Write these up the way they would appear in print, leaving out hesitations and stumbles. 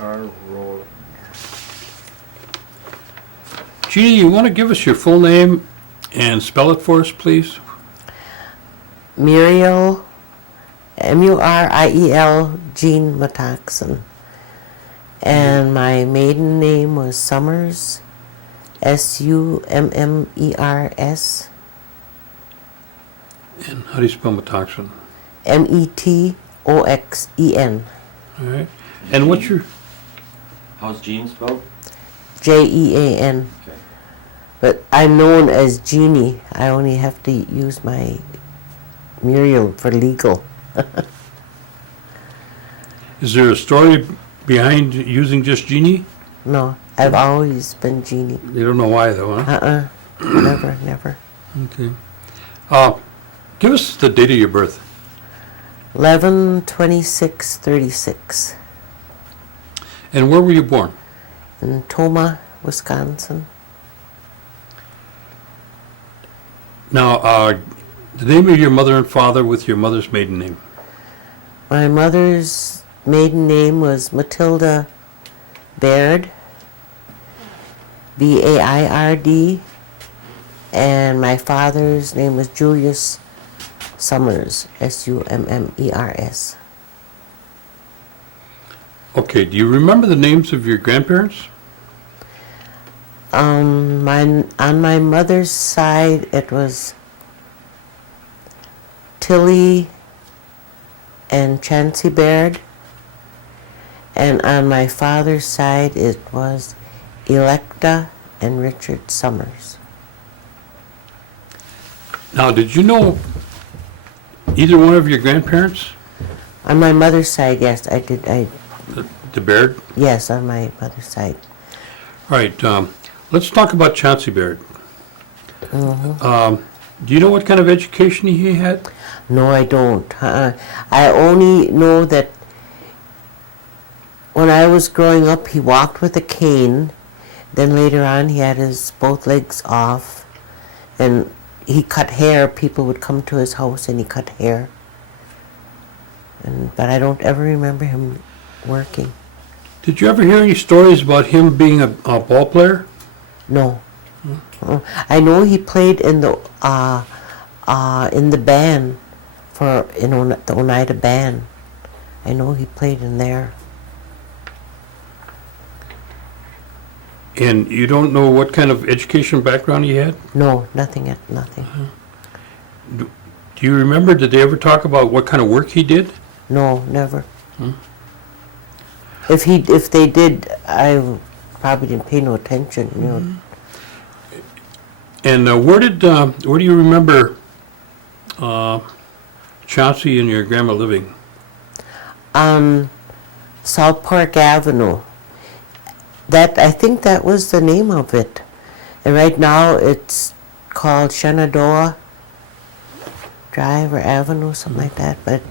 are rolling. Jeanie, you want to give us your full name and spell it for us, please? Muriel, Muriel, Jean Metoxen. And my maiden name was Summers, Summers. And how do you spell Metoxen? Metoxen. All right. And what's your... How's Jean spelled? Jean. Okay. But I'm known as Jeanie. I only have to use my Muriel for legal. Is there a story behind using just Jeanie? No, I've always been Jeanie. You don't know why, though, huh? Never. Okay. Give us the date of your birth. 11/26/36 And where were you born? in Tomah, Wisconsin. Now, the name of your mother and father with your mother's maiden name. My mother's maiden name was Matilda Baird, Baird, and my father's name was Julius Summers, Summers. Okay, do you remember the names of your grandparents? On my mother's side, it was Tilly and Chancy Baird, and on my father's side, it was Electa and Richard Summers. Now, did you know either one of your grandparents? On my mother's side, yes, I did. The Baird? Yes, on my mother's side. All right, let's talk about Chauncey Baird. Do you know what kind of education he had? No, I don't. I only know that when I was growing up, he walked with a cane. Then later on, he had his both legs off, and he cut hair. People would come to his house, and he cut hair. But I don't ever remember him working. Did you ever hear any stories about him being a ball player? No. I know he played in the band the Oneida band. I know he played in there. And you don't know what kind of education background he had? No, nothing. Do you remember, did they ever talk about what kind of work he did? No, never. If they did, I probably didn't pay no attention. You know. And where do you remember Chauncey and your grandma living? On South Park Avenue. I think that was the name of it. And right now it's called Shenandoah Drive or Avenue, something like that. But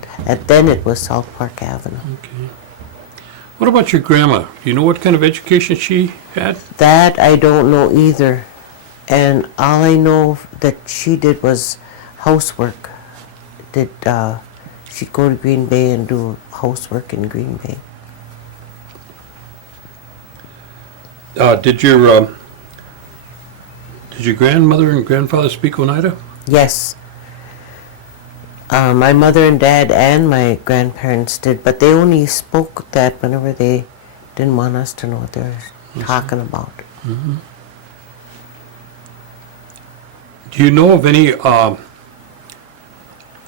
then it was South Park Avenue. Okay. What about your grandma? Do you know what kind of education she had? That I don't know either. And all I know that she did was housework. She'd go to Green Bay and do housework in Green Bay. Did your grandmother and grandfather speak Oneida? Yes. My mother and dad and my grandparents did, but they only spoke that whenever they didn't want us to know what they were talking about. Mm-hmm. Do you know of any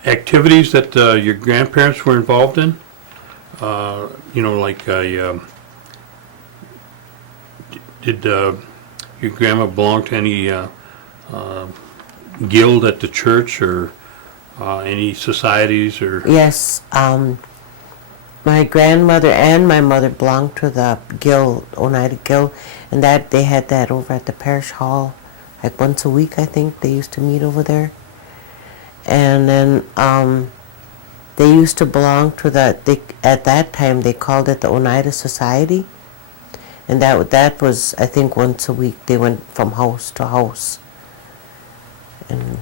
activities that your grandparents were involved in? Did your grandma belong to any guild at the church or any societies or? Yes, my grandmother and my mother belonged to the guild, Oneida Guild, and that they had that over at the parish hall, like once a week. I think they used to meet over there, and then they used to belong to at that time they called it the Oneida Society, and that was, I think, once a week. They went from house to house. And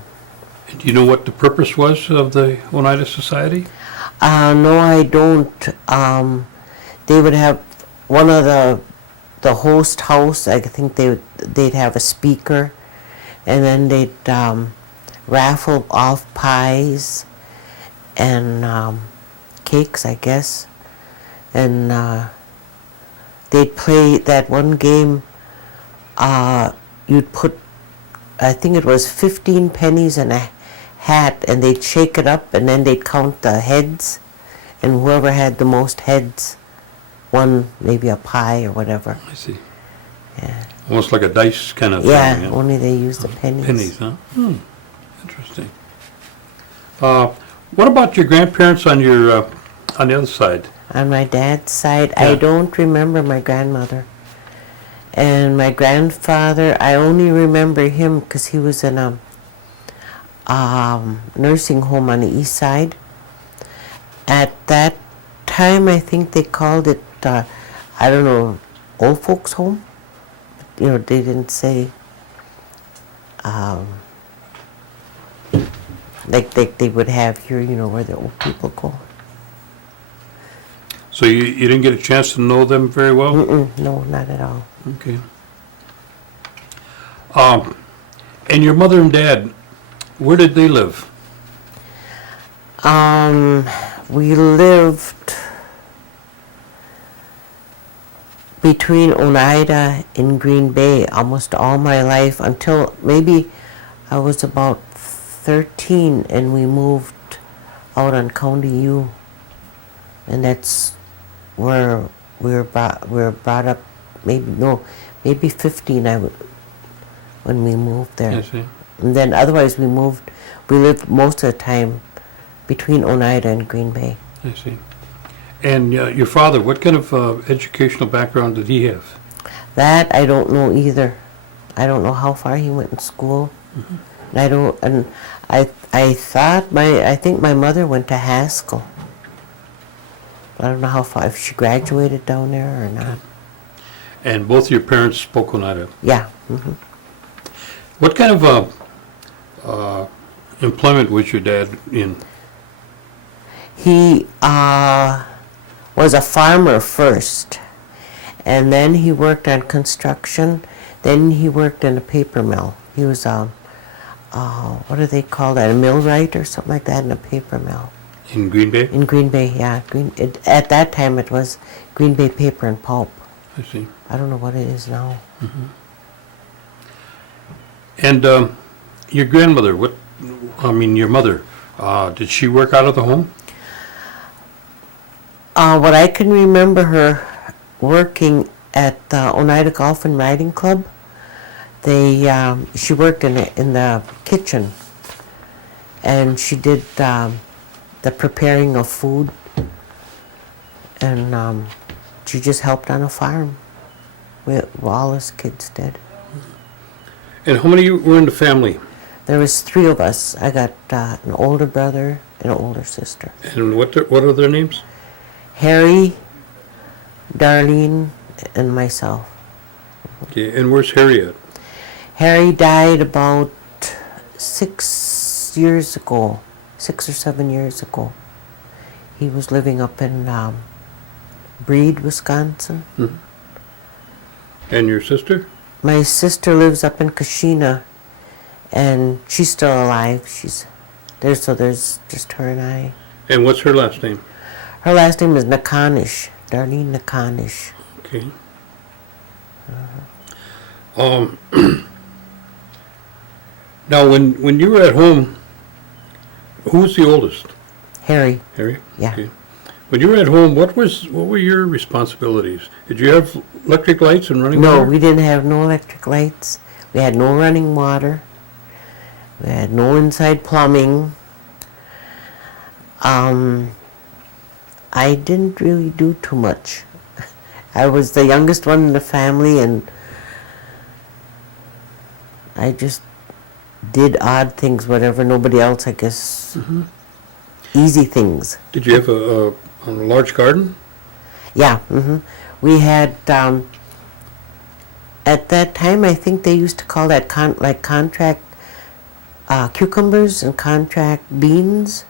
do you know what the purpose was of the Oneida Society? no, I don't. They would have one of the host house, I think they'd have a speaker, and then they'd raffle off pies and cakes, I guess, and they'd play that one game. You'd put, I think it was 15 pennies in a hat, and they'd shake it up, and then they'd count the heads, and whoever had the most heads won maybe a pie or whatever. I see. Yeah. Almost like a dice kind of Yeah, thing. only they used the pennies. Pennies, huh? Interesting. What about your grandparents on your on the other side? On my dad's side, Yeah. I don't remember my grandmother. And my grandfather, I only remember him because he was in a nursing home on the east side. At that time, I think they called it, I don't know, old folks home. You know, they didn't say, like they would have here, you know, where the old people go. So you didn't get a chance to know them very well? No, not at all. Okay. And your mother and dad, where did they live? We lived between Oneida and Green Bay almost all my life until maybe I was about 13 and we moved out on County U, and that's where we were brought up. Maybe 15 when we moved there. I see. And then otherwise we lived most of the time between Oneida and Green Bay. I see. And your father, what kind of educational background did he have? That I don't know either. I don't know how far he went in school. And I think my mother went to Haskell. I don't know how far, if she graduated down there or not. And both your parents spoke Oneida. Yeah. What kind of employment was your dad in? He was a farmer first, and then he worked on construction. Then he worked in a paper mill. He was what do they call that? A millwright or something like that in a paper mill. In Green Bay? In Green Bay, yeah. At that time, it was Green Bay Paper and Pulp. I see. I don't know what it is now. And your grandmother, your mother, did she work out of the home? What I can remember her working at the Oneida Golf and Riding Club, she worked in the kitchen, and she did the preparing of food, and she just helped on a farm. All us kids did. And how many were in the family? There was 3 of us. I got an older brother and an older sister. And what are their names? Harry, Darlene, and myself. Okay, and where's Harry at? Harry died about 6 years ago, 6 or 7 years ago. He was living up in Breed, Wisconsin. And your sister? My sister lives up in Kashina, and she's still alive. There's just her and I. And what's her last name? Her last name is Nakanish, Darlene Nakanish. Okay. Now, when you were at home, who was the oldest? Harry. Harry? Yeah. Okay. When you were at home, what were your responsibilities? Did you have electric lights and running water? No, we didn't have no electric lights. We had no running water. We had no inside plumbing. I didn't really do too much. I was the youngest one in the family, and I just did odd things, whatever nobody else, I guess, easy things. Did you have a large garden? Yeah, we had, at that time, I think they used to call that contract cucumbers and contract beans,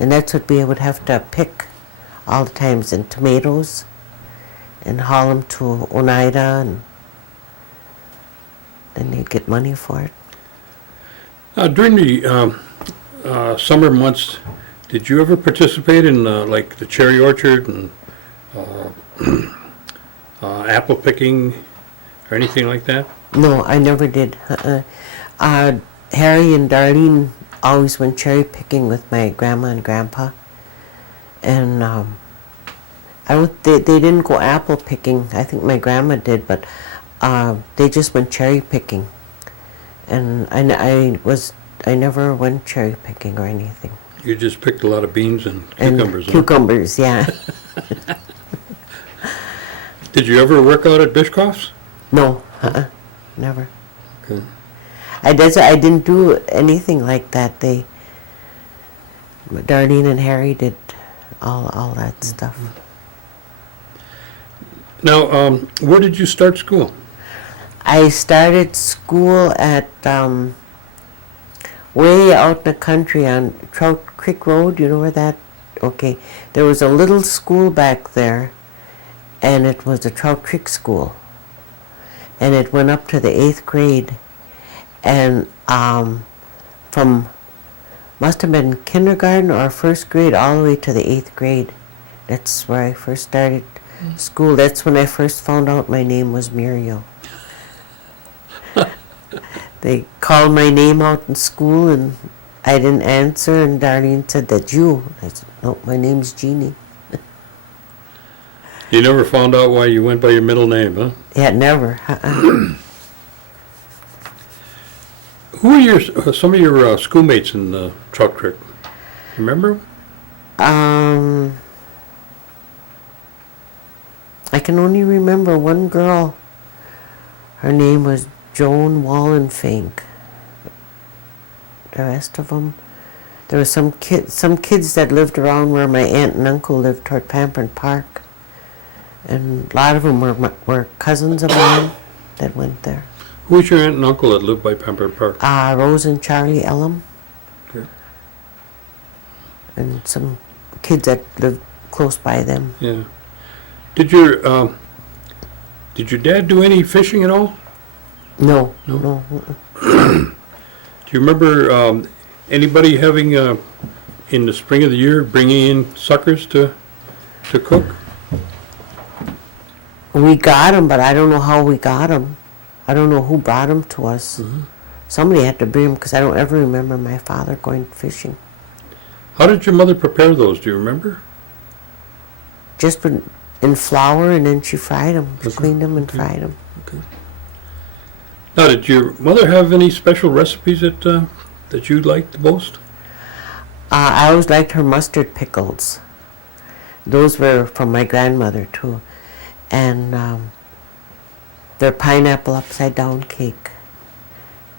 and that's what we would have to pick all the times, and tomatoes. and haul them to Oneida, and then they'd get money for it. During the summer months, did you ever participate in like the cherry orchard and apple picking or anything like that? No, I never did. Harry and Darlene always went cherry picking with my grandma and grandpa, and they didn't go apple picking. I think my grandma did, but they just went cherry picking, and I never went cherry picking or anything. You just picked a lot of beans and cucumbers. And cucumbers, yeah. Did you ever work out at Bishkoff's? No, never. Okay. I didn't do anything like that. Darlene and Harry did all that stuff. Now, where did you start school? I started school at way out in the country on Trout Creek Road. You know where that? Okay. There was a little school back there, and it was the Trout Creek School. And it went up to the 8th grade. And must have been kindergarten or 1st grade all the way to the 8th grade. That's where I first started school. That's when I first found out my name was Muriel. They called my name out in school, and I didn't answer, and Darlene said, "That's you." I said, "No, my name's Jeanie." You never found out why you went by your middle name, huh? Yeah, never. Who are some of your schoolmates in Trout Creek? Remember? I can only remember one girl. Her name was Joan Wallenfink. The rest of them, there were some kids that lived around where my aunt and uncle lived, toward Pamperin Park, and a lot of them were cousins of mine that went there. Who was your aunt and uncle that lived by Pamperin Park? Rose and Charlie Ellum. Okay. And some kids that lived close by them. Yeah. Did your dad do any fishing at all? No. No. Do you remember anybody having in the spring of the year bringing in suckers to cook? We got them, but I don't know how we got them. I don't know who brought them to us. Mm-hmm. Somebody had to bring them, because I don't ever remember my father going fishing. How did your mother prepare those? Do you remember? Just in flour, and then she fried them. She Okay. cleaned them and Okay. fried them. Okay. Now, did your mother have any special recipes that you liked the most? I always liked her mustard pickles. Those were from my grandmother too, and their pineapple upside down cake.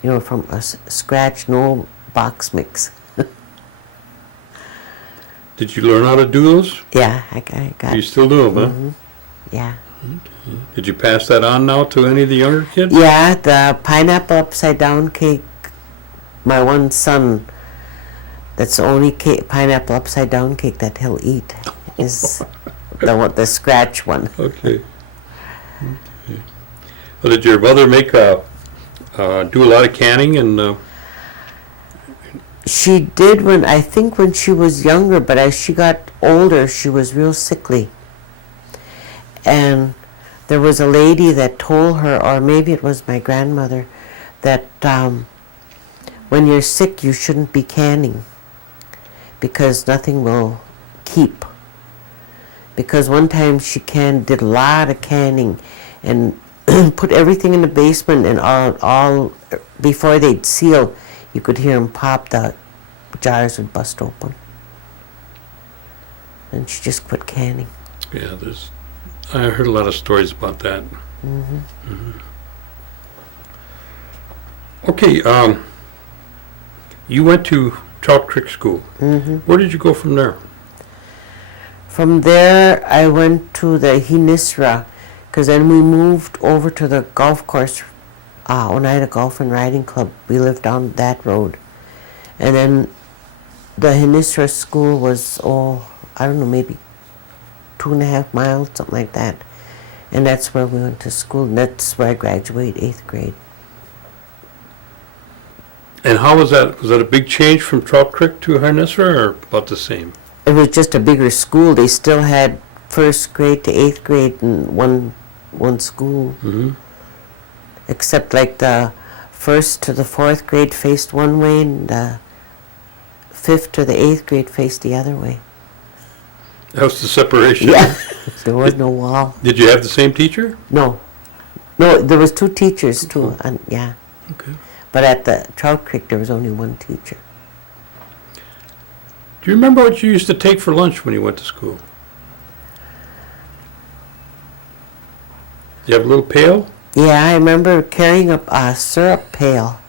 You know, from scratch, no box mix. Did you learn how to do those? Yeah, I got. You still do them, Mm-hmm. Yeah. huh? Did you pass that on now to any of the younger kids? Yeah, the pineapple upside down cake. My one son, that's the only pineapple upside down cake that he'll eat, is the scratch one. Okay. Well, did your mother make do a lot of canning and? She did when she was younger, but as she got older, she was real sickly. And there was a lady that told her, or maybe it was my grandmother, that when you're sick, you shouldn't be canning, because nothing will keep. Because one time she did a lot of canning, and put everything in the basement, and all before they'd seal, you could hear them pop, the jars would bust open. And she just quit canning. Yeah, I heard a lot of stories about that. Mm-hmm. Mm-hmm. Okay, you went to Trout Creek School. Mm-hmm. Where did you go from there? From there, I went to the Hinisra, because then we moved over to the golf course, Oneida Golf and Riding Club. We lived down that road. And then the Hinisra school was, I don't know, maybe 2.5 miles, something like that. And that's where we went to school. And that's where I graduated 8th grade. And how was that? Was that a big change from Trout Creek to Harnessra, or about the same? It was just a bigger school. They still had 1st grade to 8th grade in one school. Mm-hmm. Except like the 1st to the 4th grade faced one way, and the 5th to the 8th grade faced the other way. That was the separation. Yeah, there was no wall. Did you have the same teacher? No, there was 2 teachers too. And yeah, Okay. but at the Trout Creek there was only 1 teacher. Do you remember what you used to take for lunch when you went to school? You have a little pail? Yeah, I remember carrying a syrup pail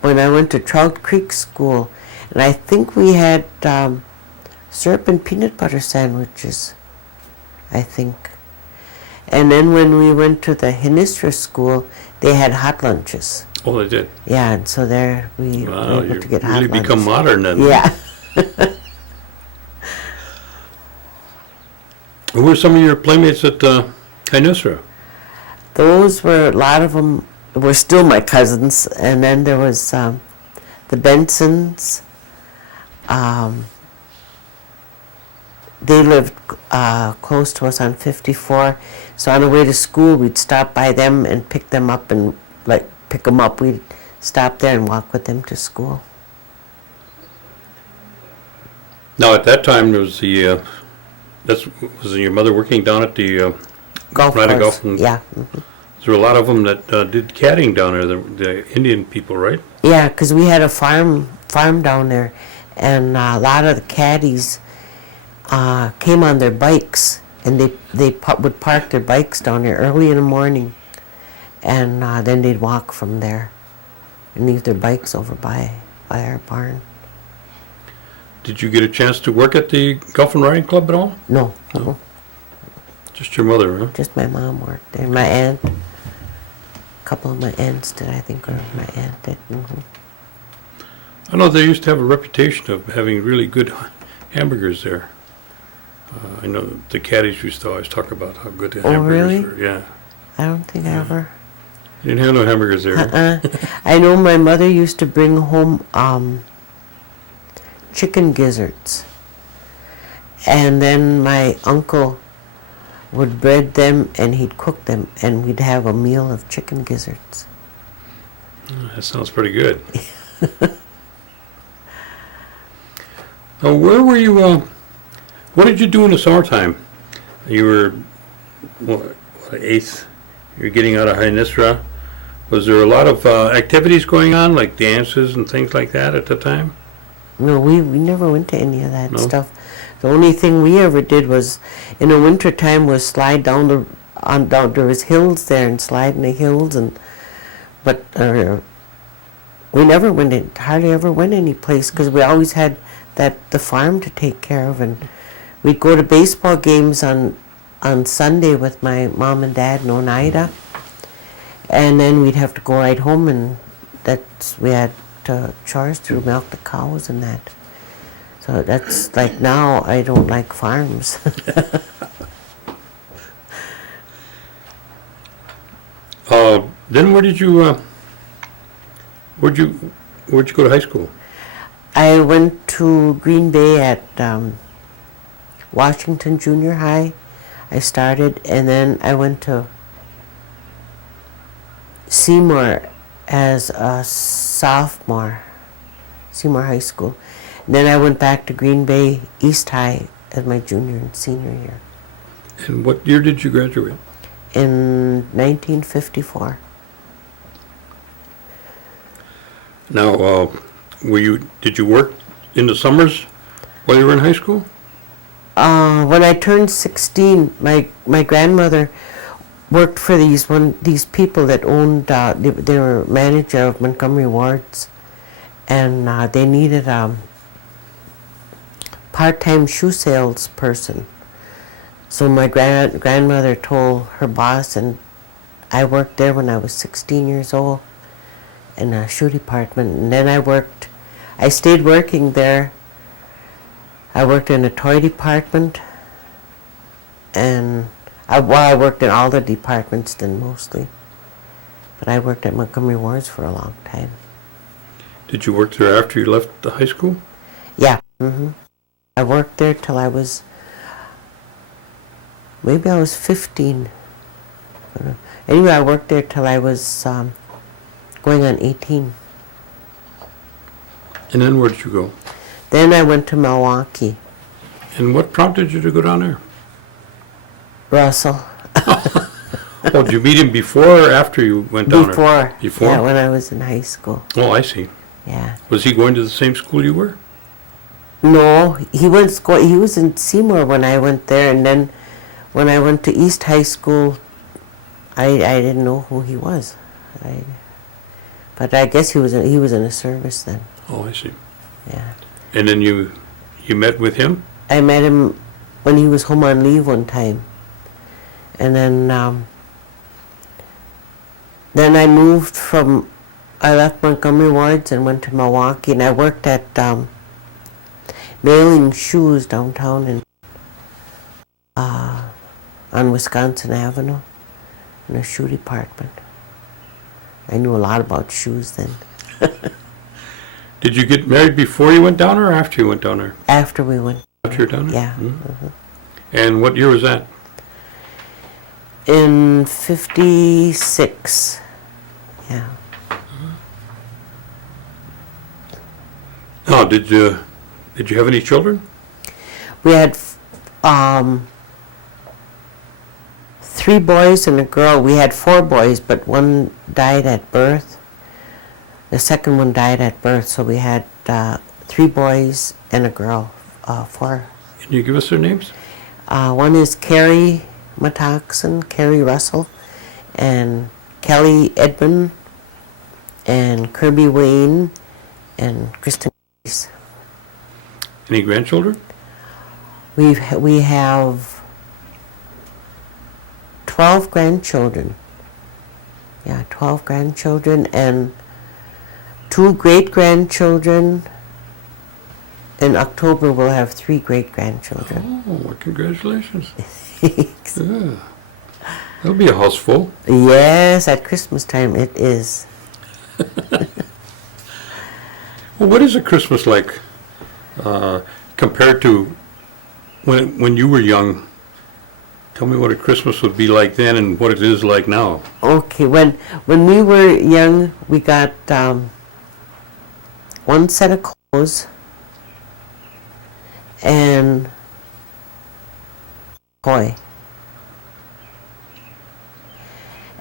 when I went to Trout Creek School, and I think we had syrup and peanut butter sandwiches, I think. And then when we went to the Hinistra School, they had hot lunches. Oh, they did. Yeah, and so there we Wow, were able you to get hot really lunch. become modern then. Yeah. Who were some of your playmates at Harnessra? Those were, a lot of them were still my cousins, and then there was the Bensons. They lived close to us on 54, so on the way to school we'd stop by them and pick them up, and pick them up. We'd stop there and walk with them to school. Now, at that time, there was was your mother working down at the Golf Ryder course, Golf? yeah. There were a lot of them that did caddying down there, the Indian people, right? Yeah, because we had a farm down there, and a lot of the caddies came on their bikes, and they would park their bikes down there early in the morning, and then they'd walk from there and leave their bikes over by our barn. Did you get a chance to work at the Golf and Riding Club at all? No, No. Just your mother, huh? just my mom worked there. My aunt, a couple of my aunts did, I think, or my aunt did. Mm-hmm. I know they used to have a reputation of having really good hamburgers there. I know the caddies used to always talk about how good the hamburgers really? were. Yeah. I don't think I ever. You didn't have no hamburgers there. I know my mother used to bring home chicken gizzards, and then my uncle would bread them and he'd cook them, and we'd have a meal of chicken gizzards. That sounds pretty good. Now, where were you, what did you do in the summertime? You were, what, 8th? You're getting out of Harnessra. Was there a lot of activities going on, like dances and things like that at the time? No, we never went to any of that No? stuff. The only thing we ever did was, in the winter time, was slide down there was hills there, and slide in the hills, but we never hardly ever went any place, because we always had the farm to take care of, and we'd go to baseball games on Sunday with my mom and dad in Oneida, and then we'd have to go right home, and we had chores to milk the cows and that. So that's like, now I don't like farms. Then where'd you go to high school? I went to Green Bay at Washington Junior High. I started, and then I went to Seymour as a sophomore, Seymour High School. And then I went back to Green Bay East High as my junior and senior year. And what year did you graduate? In 1954. Now, did you work in the summers while you were in high school? When I turned 16, my grandmother worked for these people that owned, they were manager of Montgomery Wards, and they needed part-time shoe salesperson. So my grandmother told her boss, and I worked there when I was 16 years old in a shoe department. And then I stayed working there. I worked in a toy department, and I worked in all the departments then mostly. But I worked at Montgomery Wards for a long time. Did you work there after you left the high school? Yeah. I worked there till I was, maybe I was 15. Anyway, I worked there till I was going on 18. And then where did you go? Then I went to Milwaukee. And what prompted you to go down there? Russell. Oh, did you meet him before or after you went down there? Before? Yeah, when I was in high school. Oh, I see. Yeah. Was he going to the same school you were? No, he was in Seymour when I went there, and then when I went to East High School, I didn't know who he was. But I guess he was in a service then. Oh, I see. Yeah. And then you met with him? I met him when he was home on leave one time, and then I moved from. I left Montgomery Wards and went to Milwaukee, and I worked at mailing shoes downtown in on Wisconsin Avenue in a shoe department. I knew a lot about shoes then. Did you get married before you went down or after you went down there? After we went. After you were down there? Yeah. Mm-hmm. And what year was that? In 56. Yeah. Oh, did you have any children? We had 3 boys and a girl. We had 4 boys, but one died at birth. The second one died at birth, so we had 3 boys and a girl. 4. Can you give us their names? One is Carrie Metoxen, Carrie Russell, and Kelly Edmund, and Kirby Wayne, and Kristen. Any grandchildren? We have 12 grandchildren. Yeah, 12 grandchildren and 2 great-grandchildren. In October, we'll have 3 great-grandchildren. Oh, well, congratulations. Yeah. That'll be a house full. Yes, at Christmas time it is. Well, what is a Christmas like compared to when you were young? Tell me what a Christmas would be like then and what it is like now. Okay, when we were young, we got 1 set of clothes and toy.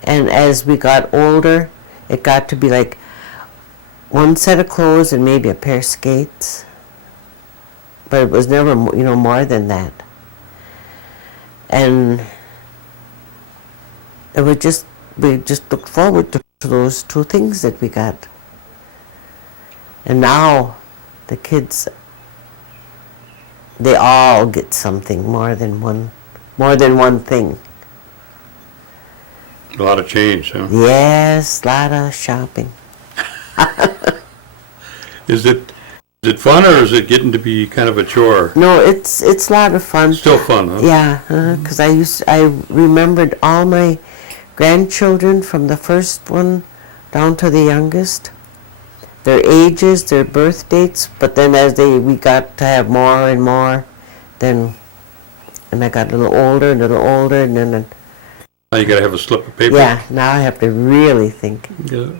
And as we got older, it got to be like 1 set of clothes and maybe a pair of skates. But it was never, more than that. And we just looked forward to those 2 things that we got. And now the kids, they all get something more than one thing. A lot of change, huh? Yes, a lot of shopping. Is it fun or is it getting to be kind of a chore? No, it's a lot of fun. Still fun, huh? Yeah, because I remembered all my grandchildren from the first one down to the youngest, their ages, their birth dates. But then as we got to have more and more, and I got a little older, and then. Now you got to have a slip of paper. Yeah, now I have to really think. Yeah.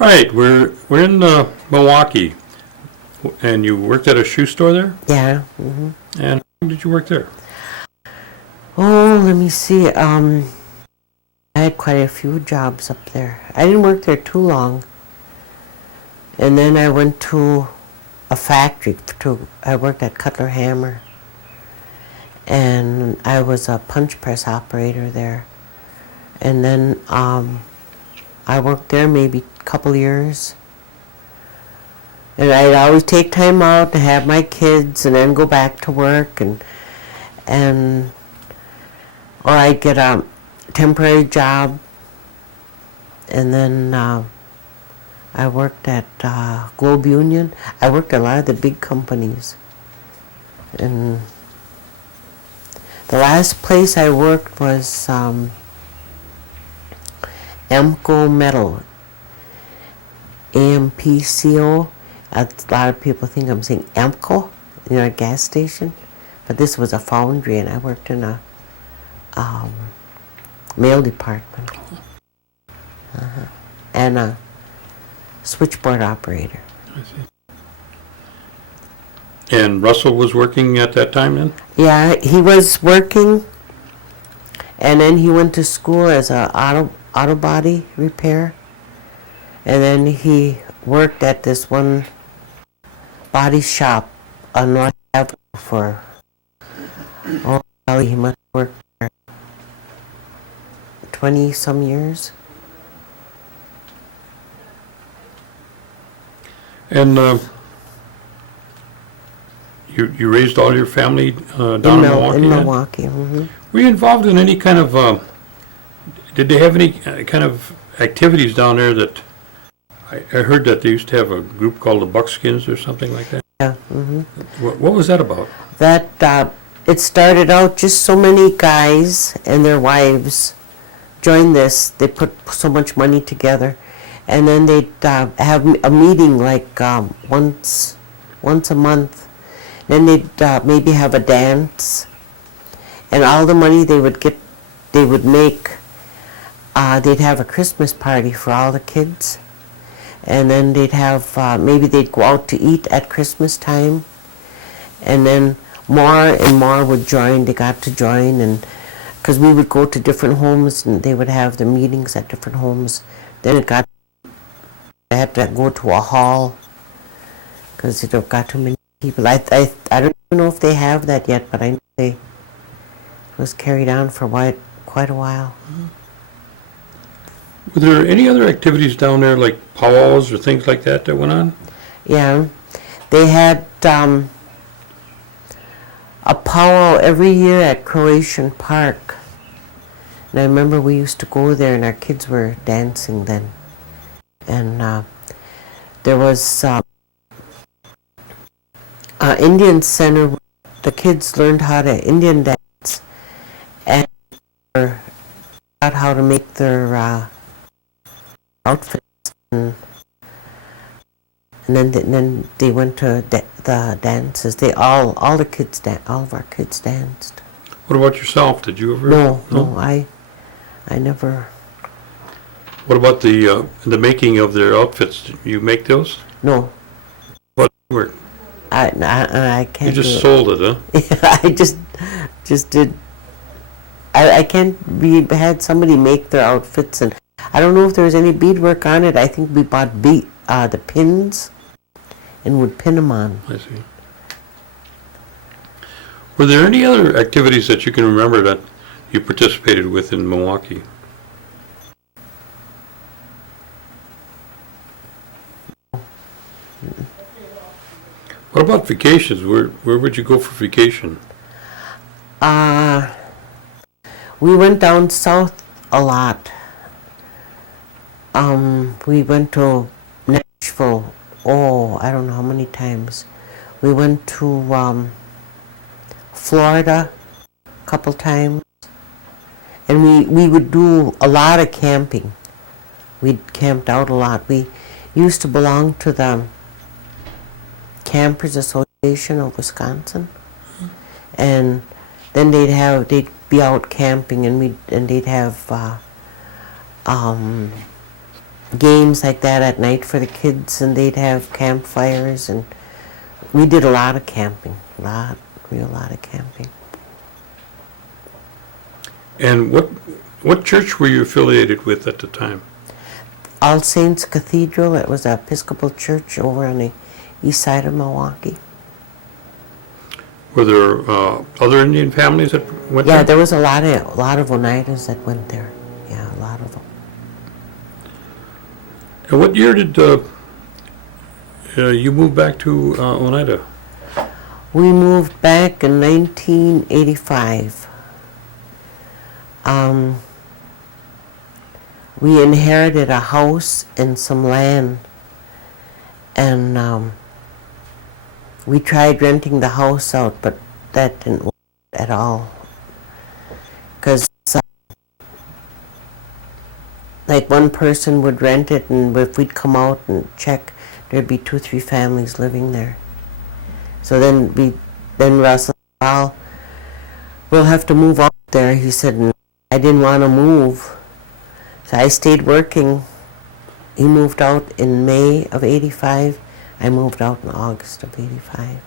All right, we're in Milwaukee, and you worked at a shoe store there? Yeah. Mm-hmm. And how long did you work there? Oh, let me see. I had quite a few jobs up there. I didn't work there too long. And then I went to a factory. I worked at Cutler Hammer. And I was a punch press operator there. And then I worked there maybe a couple years. And I'd always take time out to have my kids and then go back to work or I'd get a temporary job. And then I worked at Globe Union. I worked at a lot of the big companies. And The last place I worked was Amco Metal, AMPCO. A lot of people think I'm saying Amco, a gas station, but this was a foundry, and I worked in a mail department and a switchboard operator. I see. And Russell was working at that time then? Yeah, he was working, and then he went to school as a auto body repair, and then he worked at this one body shop on North Avenue for, he must have worked there 20 some years. And you raised all your family down in Milwaukee? In then? Milwaukee. Mm-hmm. Were you involved in any kind of, did they have any kind of activities down there that, I heard that they used to have a group called the Buckskins or something like that? Yeah. Mm-hmm. What was that about? That it started out just so many guys and their wives joined this. They put so much money together, and then they'd have a meeting like once a month. Then they'd maybe have a dance, and all the money they would make. They'd have a Christmas party for all the kids, and then they'd have maybe they'd go out to eat at Christmas time, and then more and more would join. They got to join, and because we would go to different homes, and they would have the meetings at different homes. Then I had to go to a hall because it got too many people. I don't even know if they have that yet, but I know it was carried on for quite a while. Were there any other activities down there, like powwows or things like that went on? Yeah, they had a powwow every year at Croatian Park. And I remember we used to go there, and our kids were dancing then. And there was Indian Center. The kids learned how to Indian dance and taught how to make their outfits. And then they went to the dances. All of our kids danced. What about yourself? Did you ever? No, I never. What about the making of their outfits? Did you make those? No. What were? I can't. You just sold it, huh? Yeah, I just did. I can't. We had somebody make their outfits, and I don't know if there was any beadwork on it. I think we bought the pins and would pin them on. I see. Were there any other activities that you can remember that you participated with in Milwaukee? What about vacations? Where would you go for vacation? We went down south a lot. We went to Nashville. Oh, I don't know how many times. We went to Florida a couple times. And we would do a lot of camping. We camped out a lot. We used to belong to the Campers Association of Wisconsin, and then they'd be out camping, and they'd have games like that at night for the kids, and they'd have campfires, and we did a lot of camping, real lot of camping. And what church were you affiliated with at the time? All Saints Cathedral. It was an Episcopal church over on the east side of Milwaukee. Were there other Indian families that went there? Yeah, there was a lot of Oneidas that went there. Yeah, a lot of them. And what year did you move back to Oneida? We moved back in 1985. We inherited a house and some land, and we tried renting the house out, but that didn't work at all. like one person would rent it, and if we'd come out and check, there'd be 2-3 families living there. So then Russell, well, we'll have to move out there. He said, and I didn't want to move. So I stayed working. He moved out in May of 85. I moved out in August of 85.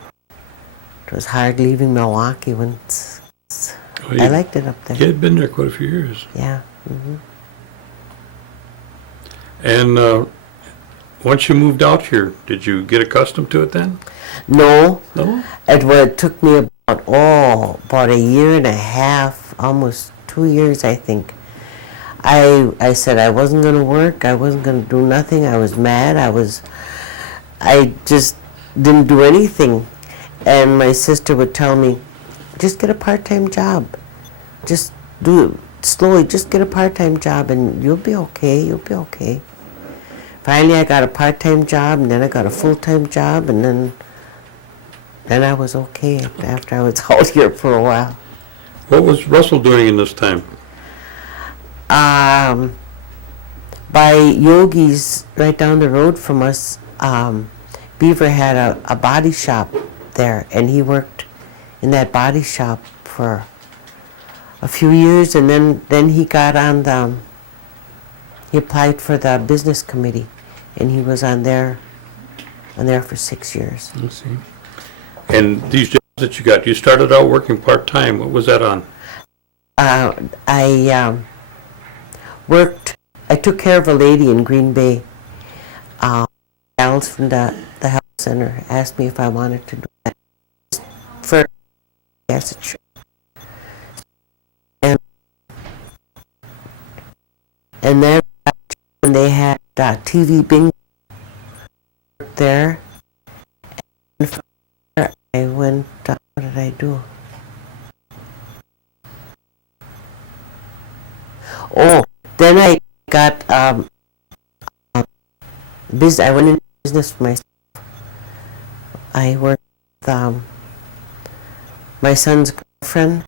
It was hard leaving Milwaukee when I liked it up there. You had been there quite a few years. Yeah. Mm-hmm. And once you moved out here, did you get accustomed to it then? No. No? It took me about a year and a half, almost 2 years, I think. I said I wasn't going to work. I wasn't going to do nothing. I was mad. I just didn't do anything. And my sister would tell me, just get a part-time job. Just do it slowly. Just get a part-time job and you'll be okay. You'll be okay. Finally, I got a part-time job, and then I got a full-time job, and then I was okay after I was out here for a while. What was Russell doing in this time? By Yogi's, right down the road from us, Beaver had a body shop there, and he worked in that body shop for a few years, and then he got on he applied for the business committee, and he was on there for 6 years. I see. And these jobs that you started out working part-time. What was that on? I took care of a lady in Green Bay. Gals from the health center asked me if I wanted to do that. For yes, it's true. And then when they had TV bingo there, and from there I went, what did I do? Oh, then I got, I went into business for myself. I worked with my son's girlfriend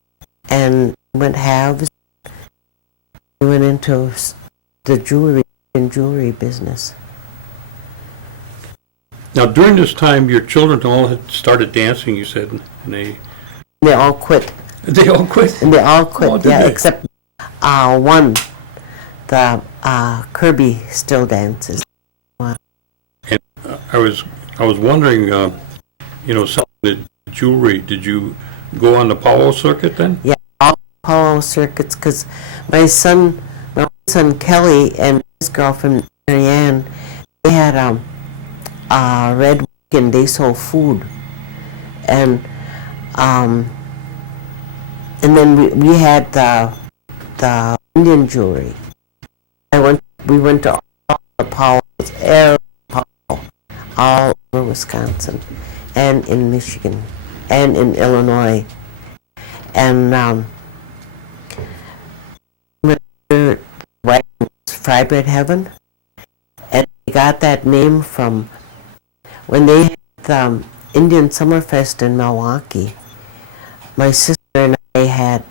and went halves. We went into the jewelry business. Now, during this time, your children all had started dancing, you said, and they all quit. They all quit? And they all quit, Oh, yeah, they? except one, the Kirby still dances. And I was wondering, selling the jewelry, did you go on the Powell circuit then? Yeah, all Powell circuits, because my son Kelly and his girlfriend Marianne, they had a red week and they sold food, and then we had the Indian jewelry. We went to all the Powells, all over Wisconsin, and in Michigan, and in Illinois, and Fry Bread Heaven, and we got that name from when they had the Indian Summerfest in Milwaukee. My sister and I had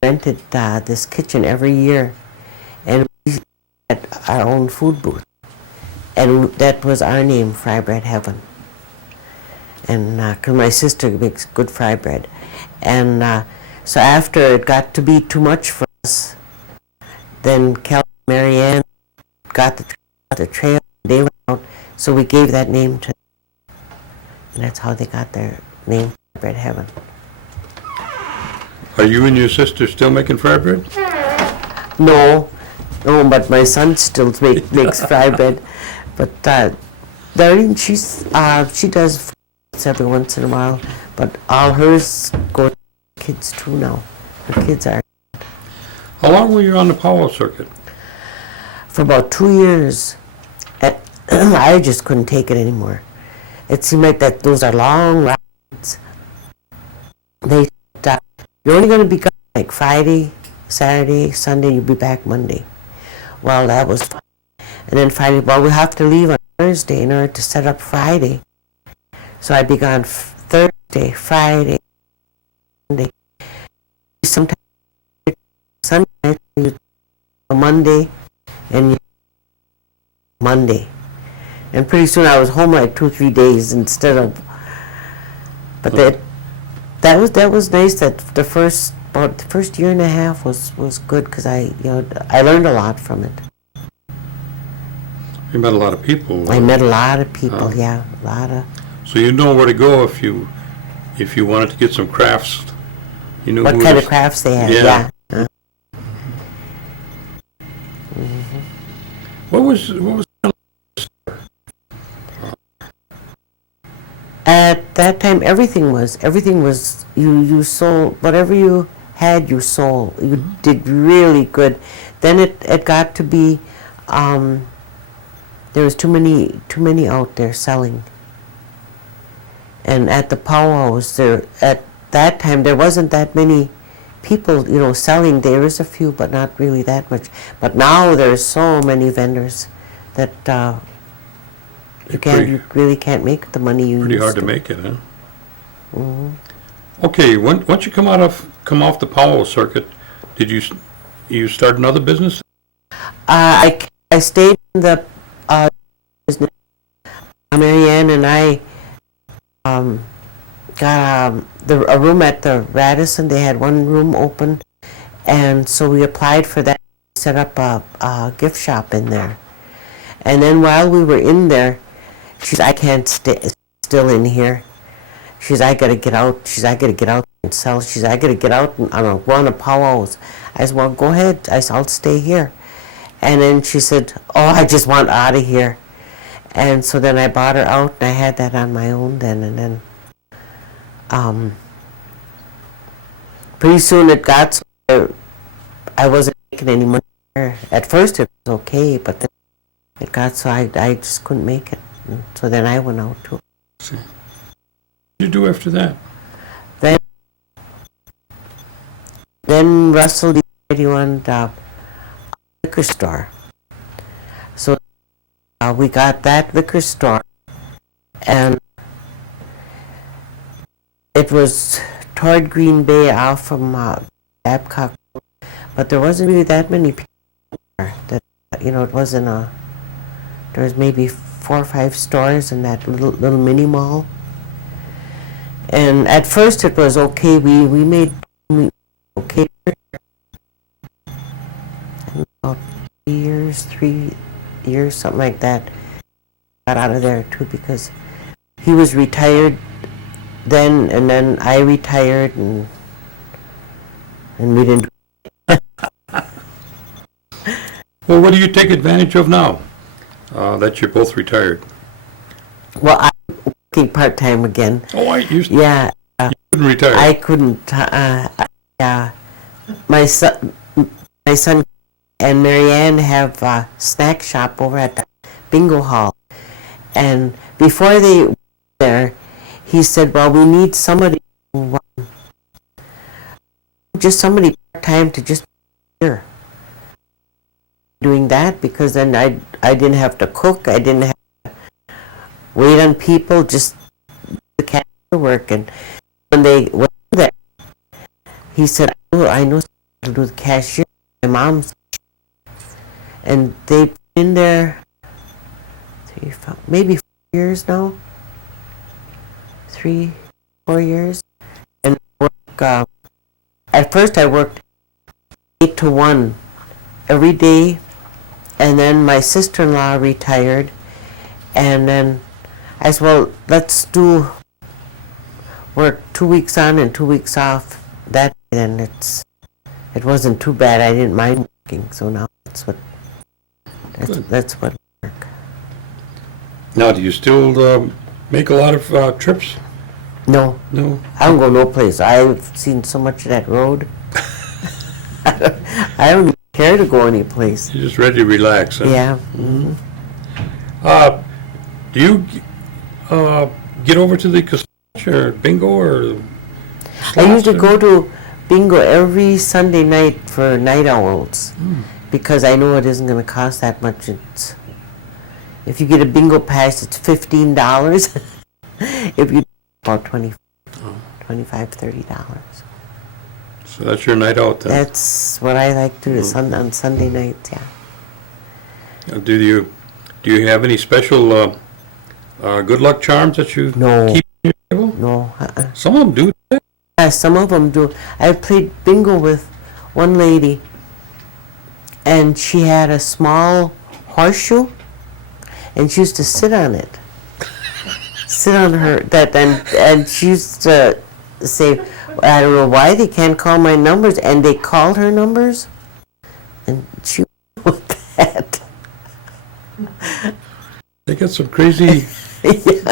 rented this kitchen every year, and we had our own food booth, and that was our name, Fry Bread Heaven. And because my sister makes good fry bread, and so after it got to be too much for us, then Kelly and Marianne got the trail. They went out, so we gave that name to them, and that's how they got their name, Fry Bread Heaven. Are you and your sister still making fry bread? No, but my son still makes fry bread. But Darlene, she does every once in a while, but all hers go to kids too now. Her kids are. How long were you on the Powell circuit? For about 2 years. I just couldn't take it anymore. It seemed like that those are long rides. You're only going to be gone like Friday, Saturday, Sunday, you'll be back Monday. Well, that was fun. And then Friday, we have to leave on Thursday in order to set up Friday. So I'd be gone Thursday, Friday, Sunday. Sometimes Monday and Monday. And pretty soon I was home like 2 or 3 days instead of, but that was nice. That the first year and a half was good because I learned a lot from it. You met a lot of people. I met a lot of people, yeah, a lot of. So you know where to go if you wanted to get some crafts. You knew what kind of crafts they had, yeah. What was At that time, everything was you sold whatever you had, you sold. You did really good. Then it got to be there was too many out there selling. And at the powwows, there at that time there wasn't that many people, selling. There is a few, but not really that much. But now there's so many vendors that you really can't make the money you used to. Pretty hard to make it, huh? Mm-hmm. Okay, once you come off the powwow circuit, did you start another business? I stayed in the business. Marianne and I got a room at the Radisson. They had one room open, and so we applied for that. Set up a gift shop in there, and then while we were in there, she's, I can't stay still in here. She's, I gotta get out. She's, I gotta get out and sell. She's, I gotta get out and go on a powwows. I said, well, go ahead. I said, I'll stay here. And then she said, oh, I just want out of here. And so then I bought her out, and I had that on my own then. And then pretty soon it got so where I wasn't making any money there. At first it was okay, but then it got so I just couldn't make it. And so then I went out too. See. What did you do after that? Then Russell decided he wanted a liquor store. So we got that liquor store, and it was toward Green Bay off from Babcock, but there wasn't really that many people there. That it wasn't there was maybe 4 or 5 stores in that little mini mall. And at first it was okay. We made okay. About 3 years, something like that. Got out of there too because he was retired then, and then I retired, and we didn't. Well, what do you take advantage of now that you're both retired? Well, I'm working part-time again. Oh, you Yeah. You couldn't retire. I couldn't. My son and Marianne have a snack shop over at the bingo hall. And before they went there, he said, well, we need somebody, just somebody part-time to just be here doing that, because then I didn't have to cook. I didn't have to wait on people, just the cashier work. And when they went there, he said, oh, I know how to do the cashier. My mom's. And they've been there maybe 4 years now. 3, 4 years. And work, at first I worked 8 to 1 every day. And then my sister-in-law retired. And then I said, well, let's do work 2 weeks on and 2 weeks off. That, then it wasn't too bad. I didn't mind working. So now that's what work. Now, do you still make a lot of trips? No. No? I don't go no place. I've seen so much of that road. I don't even care to go any place. You're just ready to relax, huh? Yeah. Mm-hmm. Do you get over to the casino or bingo or I usually go to bingo every Sunday night for night owls because I know it isn't going to cost that much. If you get a bingo pass, it's $15. If you about $25, $30. So that's your night out then? That's what I like to do on Sunday nights, yeah. Do you have any special good luck charms that you No. keep on your table? No, Some of them do that. Yeah, some of them do. I played bingo with one lady, and she had a small horseshoe, and she used to sit on it. Sit on her, and she used to say, I don't know why they can't call my numbers, and they called her numbers, and she with that. They got some crazy,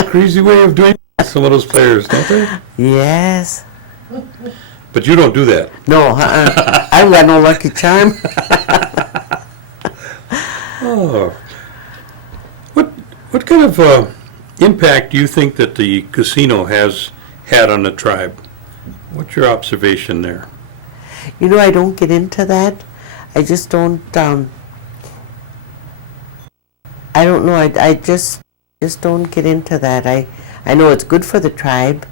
crazy way of doing it, some of those players, don't they? Yes. But you don't do that. No, I've got no lucky charm. Oh. What kind of impact do you think that the casino has had on the tribe? What's your observation there? You know, I don't get into that. I just don't, I don't know, I just don't get into that. I know it's good for the tribe.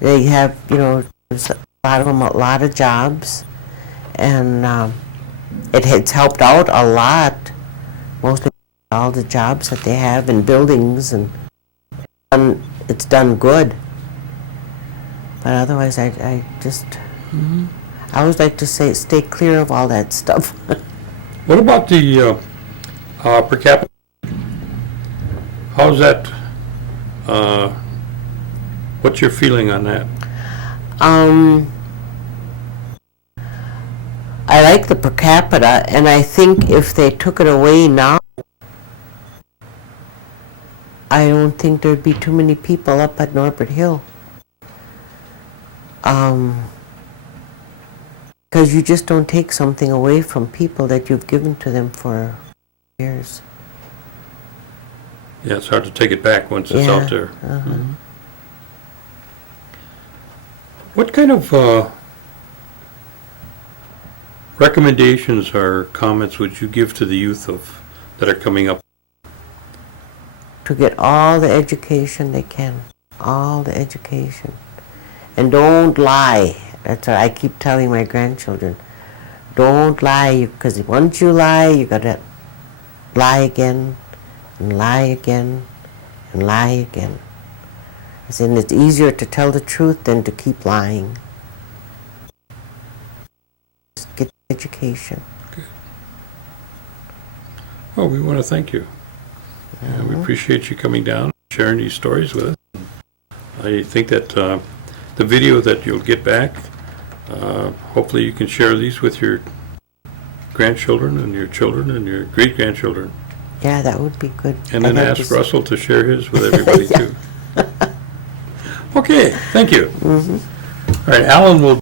They have, there's a lot of them, a lot of jobs, and it has helped out a lot, mostly all the jobs that they have in buildings, and it's done good. But otherwise, I just, I always like to say, stay clear of all that stuff. What about the per capita? How's that? What's your feeling on that? I like the per capita, and I think if they took it away now, I don't think there'd be too many people up at Norbert Hill. Because you just don't take something away from people that you've given to them for years. Yeah, it's hard to take it back once it's out there. Uh-huh. What kind of recommendations or comments would you give to the youth that are coming up? To get all the education they can. All the education. And don't lie. That's what I keep telling my grandchildren. Don't lie, because once you lie, you gotta lie again, and lie again, and lie again. I said, it's easier to tell the truth than to keep lying. Just get education. Okay. Well, we want to thank you. We appreciate you coming down and sharing these stories with us. I think that the video that you'll get back, hopefully you can share these with your grandchildren and your children and your great-grandchildren. Yeah, that would be good. And then ask Russell to share his with everybody too. Okay, thank you. All right, Alan will